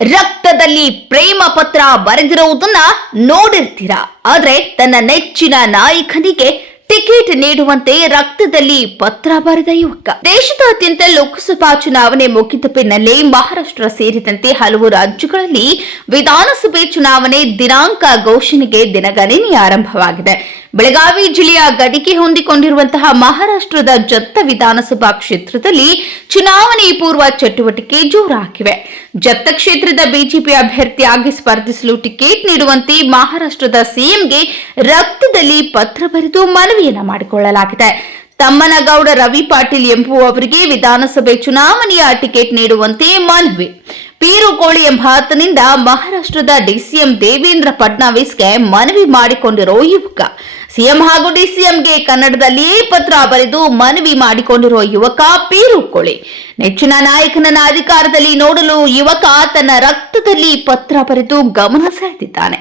ರಕ್ತದಲ್ಲಿ ಪ್ರೇಮ ಪತ್ರ ಬರೆದಿರುವುದನ್ನ ನೋಡಿರ್ತೀರಾ. ಆದ್ರೆ ತನ್ನ ನೆಚ್ಚಿನ ನಾಯಕನಿಗೆ ಟಿಕೆಟ್ ನೀಡುವಂತೆ ರಕ್ತದಲ್ಲಿ ಪತ್ರ ಬರೆದ ಯುವಕ. ದೇಶದಾದ್ಯಂತ ಲೋಕಸಭಾ ಚುನಾವಣೆ ಮುಗಿದ ಬೆನ್ನಲ್ಲೇ ಮಹಾರಾಷ್ಟ್ರ ಸೇರಿದಂತೆ ಹಲವು ರಾಜ್ಯಗಳಲ್ಲಿ ವಿಧಾನಸಭೆ ಚುನಾವಣೆ ದಿನಾಂಕ ಘೋಷಣೆಗೆ ದಿನಗಣನೆ ಆರಂಭವಾಗಿದೆ. ಬೆಳಗಾವಿ ಜಿಲ್ಲೆಯ ಗಡಿಗೆ ಹೊಂದಿಕೊಂಡಿರುವಂತಹ ಮಹಾರಾಷ್ಟ್ರದ ಜತ್ತ ವಿಧಾನಸಭಾ ಕ್ಷೇತ್ರದಲ್ಲಿ ಚುನಾವಣೆ ಪೂರ್ವ ಚಟುವಟಿಕೆ ಜೋರಾಗಿವೆ. ಜತ್ತ ಕ್ಷೇತ್ರದ ಬಿಜೆಪಿ ಅಭ್ಯರ್ಥಿಯಾಗಿ ಸ್ಪರ್ಧಿಸಲು ಟಿಕೆಟ್ ನೀಡುವಂತೆ ಮಹಾರಾಷ್ಟ್ರದ ಸಿಎಂಗೆ ರಕ್ತದಲ್ಲಿ ಪತ್ರ ಬರೆದು ಮನವಿಯನ್ನ ಮಾಡಿಕೊಳ್ಳಲಾಗಿದೆ. ತಮ್ಮನಗೌಡ ರವಿ ಪಾಟೀಲ್ ಎಂಬುವವರಿಗೆ ವಿಧಾನಸಭೆ ಚುನಾವಣೆಯ ಟಿಕೆಟ್ ನೀಡುವಂತೆ ಮನವಿ. ಪೀರುಕೋಳಿ ಎಂಬಾತನಿಂದ ಮಹಾರಾಷ್ಟ್ರದ ಡಿಸಿಎಂ ದೇವೇಂದ್ರ ಫಡ್ನವೀಸ್ಗೆ ಮನವಿ ಮಾಡಿಕೊಂಡಿರೋ ಯುವಕ. ಸಿಎಂ ಹಾಗೂ ಡಿಸಿಎಂಗೆ ಕನ್ನಡದಲ್ಲಿಯೇ ಪತ್ರ ಬರೆದು ಮನವಿ ಮಾಡಿಕೊಂಡಿರುವ ಯುವಕ ಪೀರುಕೋಳಿ. ನೆಚ್ಚಿನ ನಾಯಕನನ್ನ ಅಧಿಕಾರದಲ್ಲಿ ನೋಡಲು ಯುವಕ ತನ್ನ ರಕ್ತದಲ್ಲಿ ಪತ್ರ ಬರೆದು ಗಮನ ಸೆಳೆದಿದ್ದಾನೆ.